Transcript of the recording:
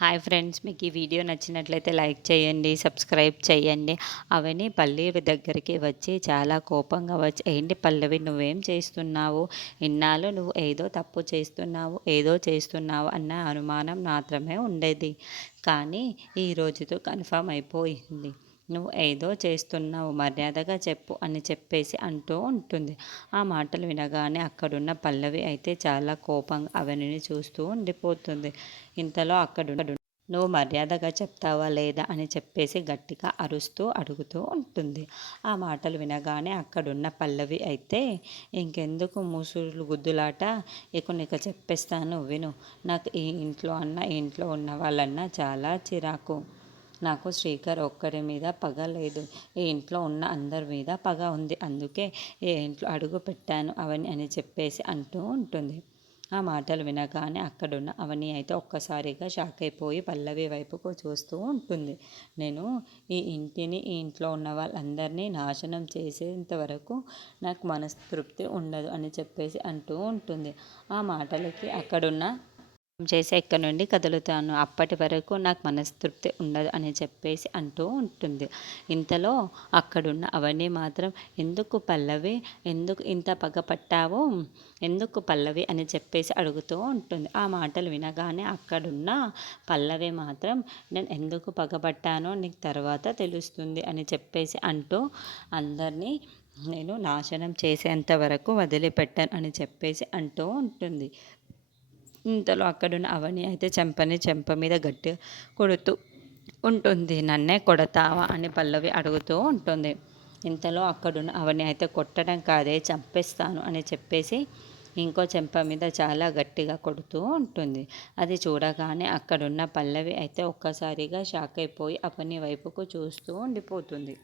Hi friends, మీకు ఈ video నచ్చినట్లయితే లైక్ చేయండి, సబ్స్క్రైబ్ చేయండి. అవని పల్లవి దగ్గరికి వచ్చి చాలా కోపంగా వచ్చి, ఏంటి పల్లవి నువ్వేం చేస్తున్నావు? ఇన్నాళ్ళు నువ్వు ఏదో తప్పు చేస్తున్నావు, ఏదో చేస్తున్నావు అన్న అనుమానం మాత్రమే ఉండేది. కానీ ఈ రోజుతో కన్ఫర్మ్ అయిపోయింది. నువ్వు ఏదో చేస్తున్నావు, మర్యాదగా చెప్పు అని చెప్పేసి అంటూ ఉంటుంది. ఆ మాటలు వినగానే అక్కడున్న పల్లవి అయితే చాలా కోపంగా అవనిని చూస్తూ ఉండిపోతుంది. ఇంతలో నువ్వు మర్యాదగా చెప్తావా లేదా అని చెప్పేసి గట్టిగా అరుస్తూ అడుగుతూ ఉంటుంది. ఆ మాటలు వినగానే అక్కడున్న పల్లవి అయితే, ఇంకెందుకు మూసులు గుద్దులాట, ఇక నీకు చెప్పేస్తాను విను. నాకు ఈ ఇంట్లో ఈ ఇంట్లో ఉన్న వాళ్ళన్నా చాలా చిరాకు. నాకు శ్రీకర్ ఒక్కడి మీద పగ లేదు, ఈ ఇంట్లో ఉన్న అందరి మీద పగ ఉంది. అందుకే ఈ ఇంట్లో అడుగు పెట్టాను అవని అని చెప్పేసి అంటూ ఉంటుంది. ఆ మాటలు వినగానే అక్కడున్న అవని అయితే ఒక్కసారిగా షాక్ అయిపోయి పల్లవి వైపుకు చూస్తూ ఉంటుంది. నేను ఈ ఇంటిని, ఈ ఇంట్లో ఉన్న వాళ్ళందరినీ నాశనం చేసేంత వరకు నాకు మనస్తృప్తి ఉండదు అని చెప్పేసి అంటూ ఉంటుంది. ఆ మాటలకి అక్కడున్న చేసి ఇక్కడి నుండి కదులుతాను, అప్పటి వరకు నాకు మనస్తృప్తి ఉండదు అని చెప్పేసి అంటూ ఉంటుంది. ఇంతలో అక్కడున్న అవని మాత్రం, ఎందుకు పల్లవి, ఎందుకు ఇంత పగపట్టావు, ఎందుకు పల్లవి అని చెప్పేసి అడుగుతూ ఉంటుంది. ఆ మాటలు వినగానే అక్కడున్న పల్లవి మాత్రం, నేను ఎందుకు పగపట్టానో నీకు తర్వాత తెలుస్తుంది అని చెప్పేసి అంటూ, అందరినీ నేను నాశనం చేసేంత వరకు వదిలిపెట్టాను అని చెప్పేసి అంటూ ఉంటుంది. ఇంతలో అక్కడున్న అవని అయితే చెంప మీద గట్టిగా కొడుతూ ఉంటుంది. నన్నే కొడతావా అని పల్లవి అడుగుతూ ఉంటుంది. ఇంతలో అక్కడున్న అవని అయితే కొట్టడం కాదే, చంపేస్తాను అని చెప్పేసి ఇంకో చెంప మీద చాలా గట్టిగా కొడుతూ ఉంటుంది. అది చూడగానే అక్కడున్న పల్లవి అయితే ఒక్కసారిగా షాక్ అయిపోయి అవని వైపుకు చూస్తూ ఉండిపోతుంది.